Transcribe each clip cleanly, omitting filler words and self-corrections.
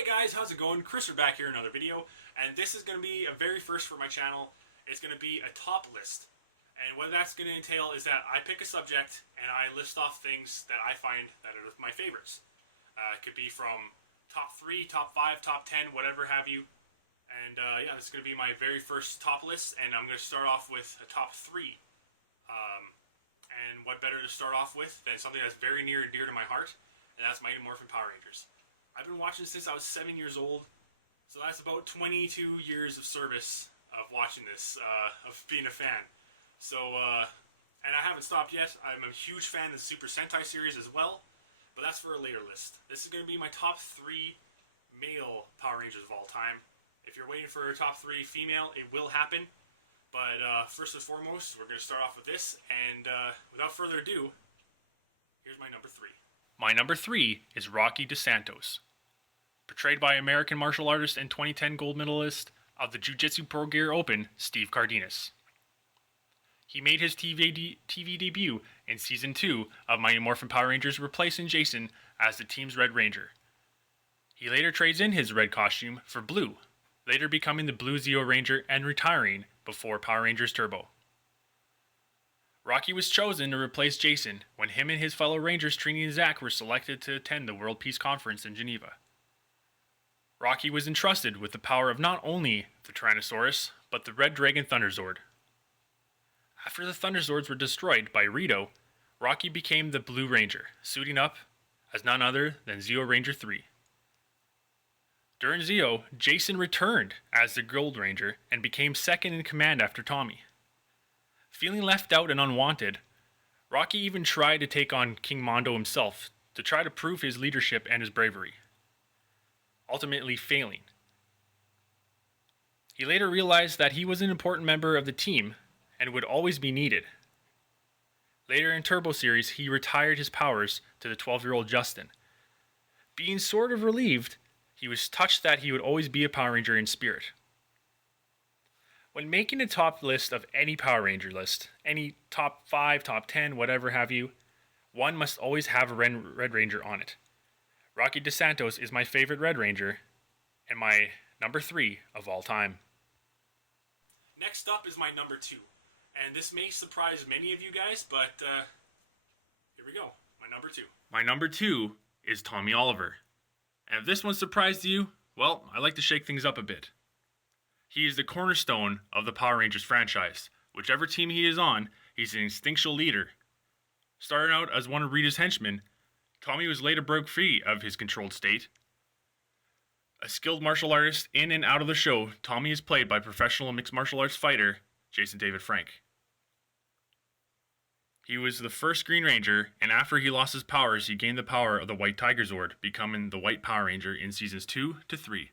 Hey guys, how's it going? Chris, we're back here in another video, and this is going to be a very first for my channel. It's going to be a top list, and what that's going to entail is that I pick a subject and I list off things that I find that are my favorites. It could be from top 3, top 5, top 10, whatever have you. And yeah, this is going to be my very first top list, and I'm going to start off with a top 3. And what better to start off with than something that's very near and dear to my heart, and that's Mighty Morphin Power Rangers. I've been watching since I was 7 years old, so that's about 22 years of service of watching this, of being a fan. So, and I haven't stopped yet. I'm a huge fan of the Super Sentai series as well, but that's for a later list. This is going to be my top 3 male Power Rangers of all time. If you're waiting for a top 3 female, it will happen. But first and foremost, we're going to start off with this, and without further ado, here's my number 3. My number 3 is Rocky Santos. Portrayed by American martial artist and 2010 gold medalist of the Jiu-Jitsu Pro Gear Open, Steve Cardenas. He made his TV debut in Season 2 of Mighty Morphin Power Rangers, replacing Jason as the team's Red Ranger. He later trades in his red costume for blue, later becoming the Blue Zeo Ranger and retiring before Power Rangers Turbo. Rocky was chosen to replace Jason when him and his fellow Rangers Trini and Zach were selected to attend the World Peace Conference in Geneva. Rocky was entrusted with the power of not only the Tyrannosaurus, but the Red Dragon Thunderzord. After the Thunderzords were destroyed by Rito, Rocky became the Blue Ranger, suiting up as none other than Zeo Ranger 3. During Zeo, Jason returned as the Gold Ranger and became second in command after Tommy. Feeling left out and unwanted, Rocky even tried to take on King Mondo himself to try to prove his leadership and his bravery, ultimately failing. He later realized that he was an important member of the team and would always be needed. Later in Turbo Series, he retired his powers to the 12-year-old Justin. Being sort of relieved, he was touched that he would always be a Power Ranger in spirit. When making a top list of any Power Ranger list, any top 5, top 10, whatever have you, one must always have a Red Ranger on it. Rocky Santos is my favorite Red Ranger, and my number 3 of all time. Next up is my number 2, and this may surprise many of you guys, but here we go, my number 2. My number 2 is Tommy Oliver. And if this one surprised you, well, I like to shake things up a bit. He is the cornerstone of the Power Rangers franchise. Whichever team he is on, he's an instinctual leader. Starting out as one of Rita's henchmen, Tommy was later broke free of his controlled state. A skilled martial artist in and out of the show, Tommy is played by professional mixed martial arts fighter Jason David Frank. He was the first Green Ranger, and after he lost his powers, he gained the power of the White Tiger Zord, becoming the White Power Ranger in Seasons 2 to 3.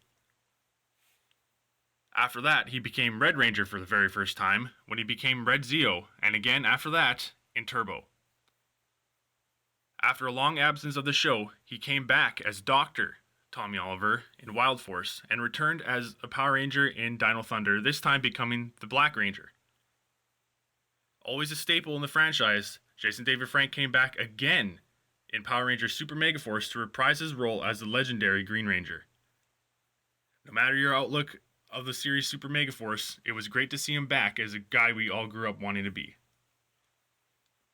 After that, he became Red Ranger for the very first time, when he became Red Zeo, and again after that, in Turbo. After a long absence of the show, he came back as Dr. Tommy Oliver in Wild Force, and returned as a Power Ranger in Dino Thunder, this time becoming the Black Ranger. Always a staple in the franchise, Jason David Frank came back again in Power Rangers Super Mega Force to reprise his role as the legendary Green Ranger. No matter your outlook of the series Super Mega Force, it was great to see him back as a guy we all grew up wanting to be.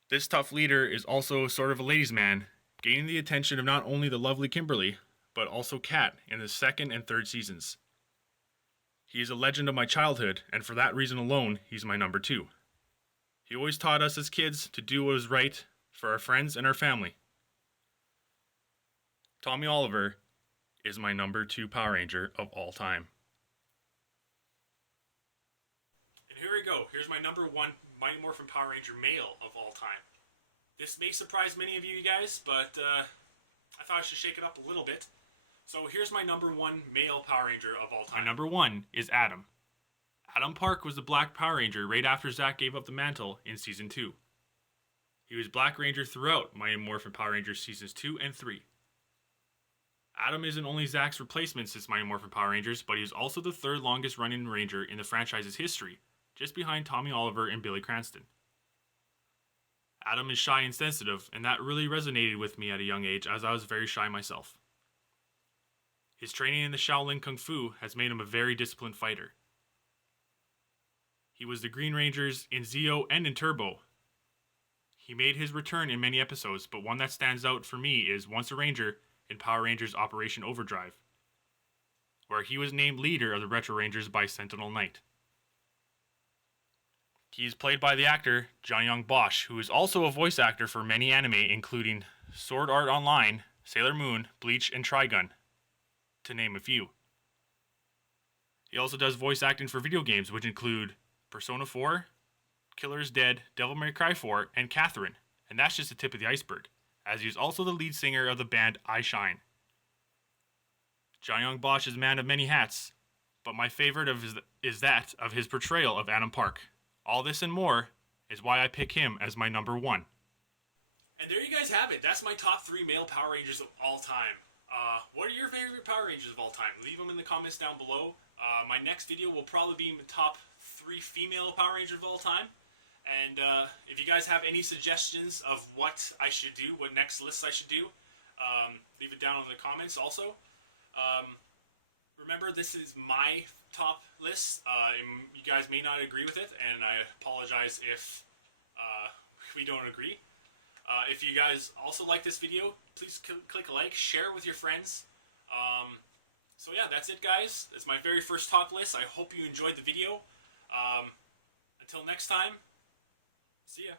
This tough leader is also sort of a ladies' man, gaining the attention of not only the lovely Kimberly, but also Kat in the second and third seasons. He is a legend of my childhood, and for that reason alone, he's my number 2. He always taught us as kids to do what was right for our friends and our family. Tommy Oliver is my number 2 Power Ranger of all time. And here we go. Here's my number 1 Mighty Morphin Power Ranger male of all time. This may surprise many of you guys, but I thought I should shake it up a little bit. So here's my number 1 male Power Ranger of all time. My number 1 is Adam. Adam Park was the Black Power Ranger right after Zach gave up the mantle in Season 2. He was Black Ranger throughout Mighty Morphin Power Rangers Seasons 2 and 3. Adam isn't only Zach's replacement since Mighty Morphin Power Rangers, but he is also the 3rd longest running Ranger in the franchise's history, just behind Tommy Oliver and Billy Cranston. Adam is shy and sensitive, and that really resonated with me at a young age as I was very shy myself. His training in the Shaolin Kung Fu has made him a very disciplined fighter. He was the Green Rangers in Zeo and in Turbo. He made his return in many episodes, but one that stands out for me is Once a Ranger in Power Rangers Operation Overdrive, where he was named leader of the Retro Rangers by Sentinel Knight. He is played by the actor John Bosch, who is also a voice actor for many anime, including Sword Art Online, Sailor Moon, Bleach, and Trigun, to name a few. He also does voice acting for video games, which include Persona 4, Killer is Dead, Devil May Cry 4, and Catherine. And that's just the tip of the iceberg, as he is also the lead singer of the band I Shine. John Bosch is a man of many hats, but my favorite is that of his portrayal of Adam Park. All this and more is why I pick him as my number 1. And there you guys have it. That's my top 3 male Power Rangers of all time. What are your favorite Power Rangers of all time? Leave them in the comments down below. My next video will probably be the top 3 female Power Rangers of all time. And if you guys have any suggestions of what I should do, what next lists I should do, leave it down in the comments also. Remember, this is my top list. You guys may not agree with it, and I apologize if we don't agree. If you guys also like this video, please click like, share it with your friends. So yeah, that's it, guys. It's my very first top list. I hope you enjoyed the video. Until next time, see ya.